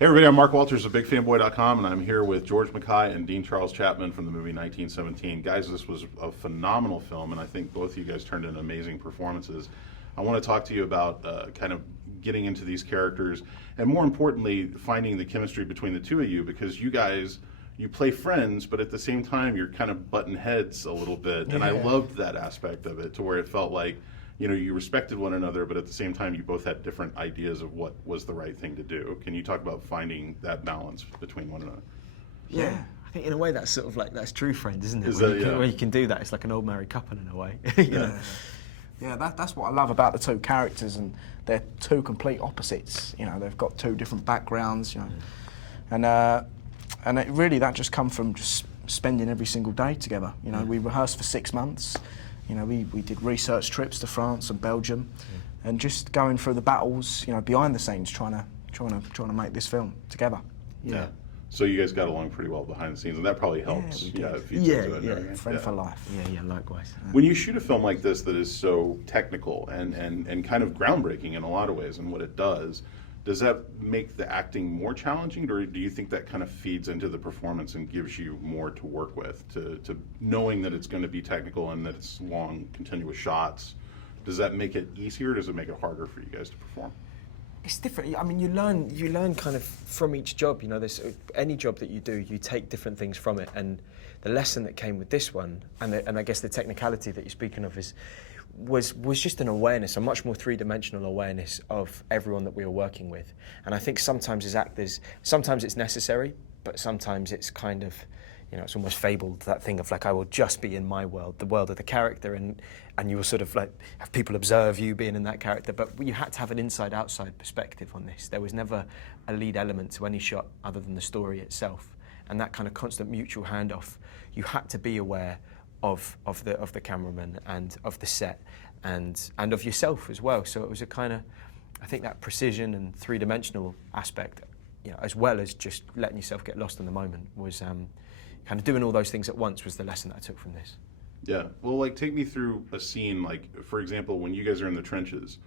Hey everybody, I'm Mark Walters of BigFanboy.com, and I'm here with George MacKay and Dean Charles Chapman from the movie 1917. Guys, this was a phenomenal film, and I think both of you guys turned in amazing performances. I want to talk to you about kind of getting into these characters, and more importantly, finding the chemistry between the two of you, because you guys, you play friends, but at the same time, you're kind of butting heads a little bit, and I loved that aspect of it, to where it felt like, you know, you respected one another, but at the same time, you both had different ideas of what was the right thing to do. Can you talk about finding that balance between one another? Yeah, I think in a way that's sort of like, that's true friends, isn't it? When you can do that, it's like an old married couple in a way. Yeah, that's what I love about the two characters, and they're two complete opposites. You know, they've got two different backgrounds, you know, and it really, that just come from just spending every single day together. You know, we rehearsed for 6 months. You know, we did research trips to France and Belgium, and just going through the battles, you know, behind the scenes, trying to make this film together. Yeah. So you guys got along pretty well behind the scenes, and that probably helps. Friend for life. Yeah, likewise. When you shoot a film like this that is so technical and kind of groundbreaking in a lot of ways in what it does that make the acting more challenging, or do you think that kind of feeds into the performance and gives you more to work with, to knowing that it's going to be technical and that it's long, continuous shots? Does that make it easier, or does it make it harder for you guys to perform? It's different. I mean, you learn kind of from each job. You know, there's any job that you do, you take different things from it. And the lesson that came with this one, and I guess the technicality that you're speaking of, was just an awareness, a much more three-dimensional awareness of everyone that we were working with. And I think sometimes as actors, sometimes it's necessary, but sometimes it's kind of, you know, it's almost fabled, that thing of like, I will just be in my world, the world of the character, and you will sort of like have people observe you being in that character. But you had to have an inside-outside perspective on this. There was never a lead element to any shot other than the story itself. And that kind of constant mutual handoff, you had to be aware of the cameraman and of the set and of yourself as well. So it was a kind of, I think that precision and three-dimensional aspect, you know, as well as just letting yourself get lost in the moment, was kind of doing all those things at once was the lesson that I took from this. Yeah, well, like, take me through a scene, like, for example, when you guys are in the trenches,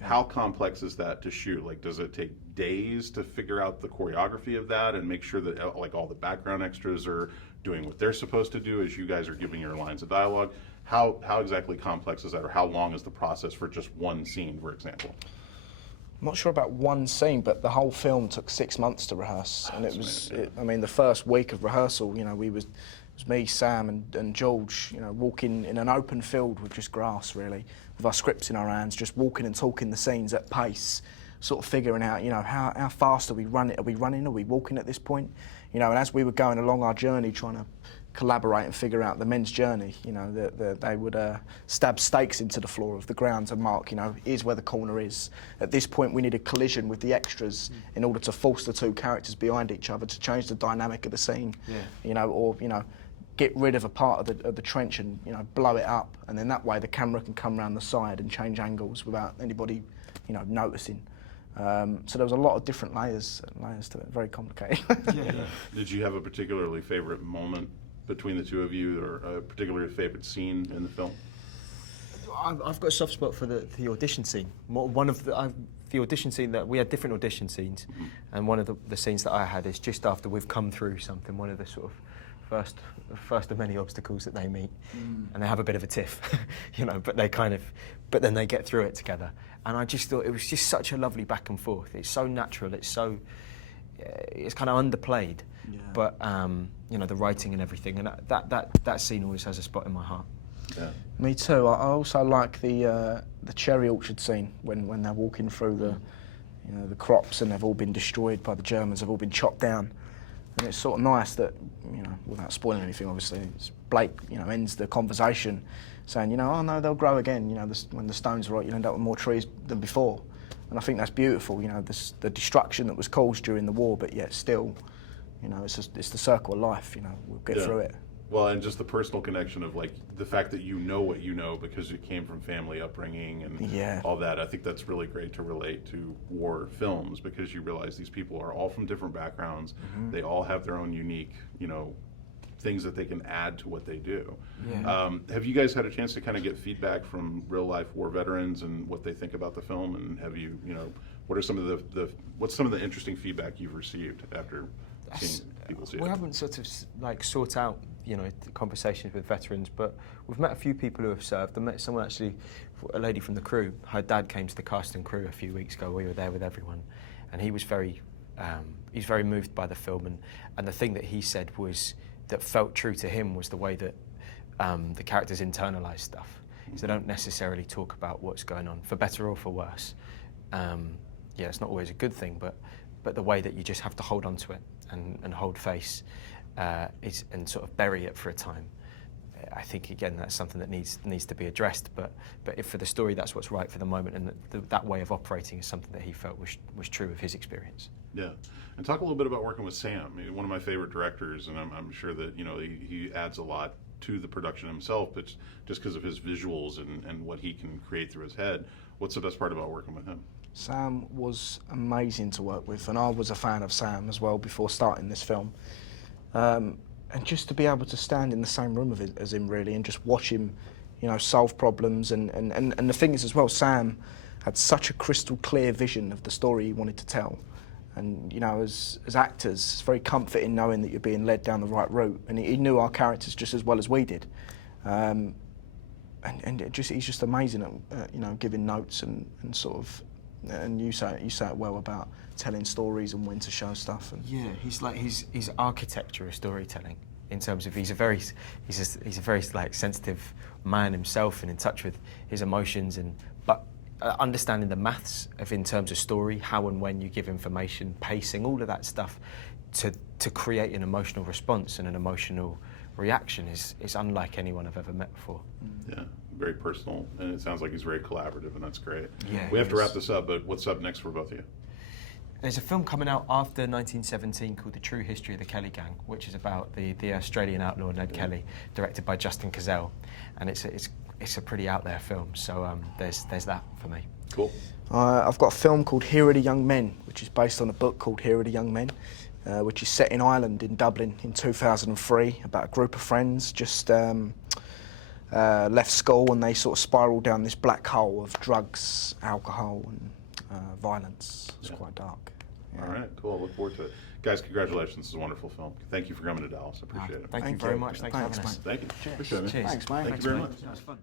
how complex is that to shoot? Like, does it take days to figure out the choreography of that and make sure that, like, all the background extras are doing what they're supposed to do as you guys are giving your lines of dialogue? How exactly complex is that, or how long is the process for just one scene, for example? I'm not sure about one scene, but the whole film took 6 months to rehearse, and it was. I mean, the first week of rehearsal, you know, it was me, Sam, and George, you know, walking in an open field with just grass, really, with our scripts in our hands, just walking and talking the scenes at pace, sort of figuring out, you know, how fast are we running? Are we running? Are we walking at this point? You know, and as we were going along our journey, trying to collaborate and figure out the men's journey, you know, they would stab stakes into the floor of the ground to mark, you know, here's where the corner is. At this point, we need a collision with the extras in order to force the two characters behind each other, to change the dynamic of the scene, you know, or, you know, get rid of a part of the trench and, you know, blow it up, and then that way the camera can come around the side and change angles without anybody, you know, noticing. So there was a lot of different layers to it. Very complicated. Did you have a particularly favorite moment between the two of you, or a particularly favorite scene in the film? I've got a soft spot for the audition scene. One of the audition scene, that we had different audition scenes, and one of the scenes that I had is just after we've come through something, one of the sort of first of many obstacles that they meet, and they have a bit of a tiff, you know, but then they get through it together. And I just thought it was just such a lovely back and forth. It's so natural. It's kind of underplayed, but you know, the writing and everything, and that scene always has a spot in my heart. Yeah. Me too. I also like the cherry orchard scene when they're walking through the crops and they've all been destroyed by the Germans. They've all been chopped down. And it's sort of nice that, you know, without spoiling anything, obviously, Blake, you know, ends the conversation saying, you know, oh no, they'll grow again. You know, when the stones rot, you'll end up with more trees than before. And I think that's beautiful. You know, the destruction that was caused during the war, but yet still, you know, it's the circle of life. You know, we'll get through it. Well, and just the personal connection of, like, the fact that you know what you know because it came from family upbringing and all that. I think that's really great to relate to war films, because you realize these people are all from different backgrounds. They all have their own unique, you know, things that they can add to what they do. Have you guys had a chance to kind of get feedback from real life war veterans and what they think about the film? And have you, you know, What are some of what's some of the interesting feedback you've received after seeing people see it? We haven't sort of like sought out, you know, conversations with veterans, but we've met a few people who have served. I met someone actually, a lady from the crew. Her dad came to the cast and crew a few weeks ago. We were there with everyone, and he was he's very moved by the film. And the thing that he said was that felt true to him was the way that the characters internalise stuff. So they don't necessarily talk about what's going on, for better or for worse. Yeah, it's not always a good thing, but the way that you just have to hold on to it and hold face and sort of bury it for a time. I think again that's something that needs to be addressed. But if for the story that's what's right for the moment, and that way of operating is something that he felt was true of his experience. Yeah, and talk a little bit about working with Sam. I mean, one of my favorite directors, and I'm sure that he adds a lot to the production himself, but just because of his visuals and what he can create through his head. What's the best part about working with him? Sam was amazing to work with, and I was a fan of Sam as well before starting this film. And just to be able to stand in the same room as him, really, and just watch him, solve problems. And the thing is as well, Sam had such a crystal clear vision of the story he wanted to tell. And, as actors, it's very comforting knowing that you're being led down the right route. And he knew our characters just as well as we did. And he's just amazing at, giving notes and sort of. And you say it well about telling stories and when to show stuff. And yeah, he's like his architecture of storytelling. In terms of he's a very like sensitive man himself and in touch with his emotions but understanding the maths of in terms of story, how and when you give information, pacing, all of that stuff to create an emotional response and an emotional reaction is unlike anyone I've ever met before. Yeah, very personal, and it sounds like he's very collaborative, and that's great. Yeah, we have to wrap this up, but what's up next for both of you? There's a film coming out after 1917 called The True History of the Kelly Gang, which is about the Australian outlaw Ned Kelly, directed by Justin Cazell, and it's a pretty out there film. So there's that for me. Cool. I've got a film called Here Are the Young Men, which is based on a book called Here Are the Young Men, which is set in Ireland, in Dublin, in 2003, about a group of friends just left school and they sort of spiraled down this black hole of drugs, alcohol and violence. It's quite dark. Yeah. All right, cool. Look forward to it. Guys, congratulations. This is a wonderful film. Thank you for coming to Dallas. I appreciate it. Thank you very much. Thanks for having us. Thank you. Cheers. Appreciate it. Cheers. Thanks, mate. Thank you very much. That was fun.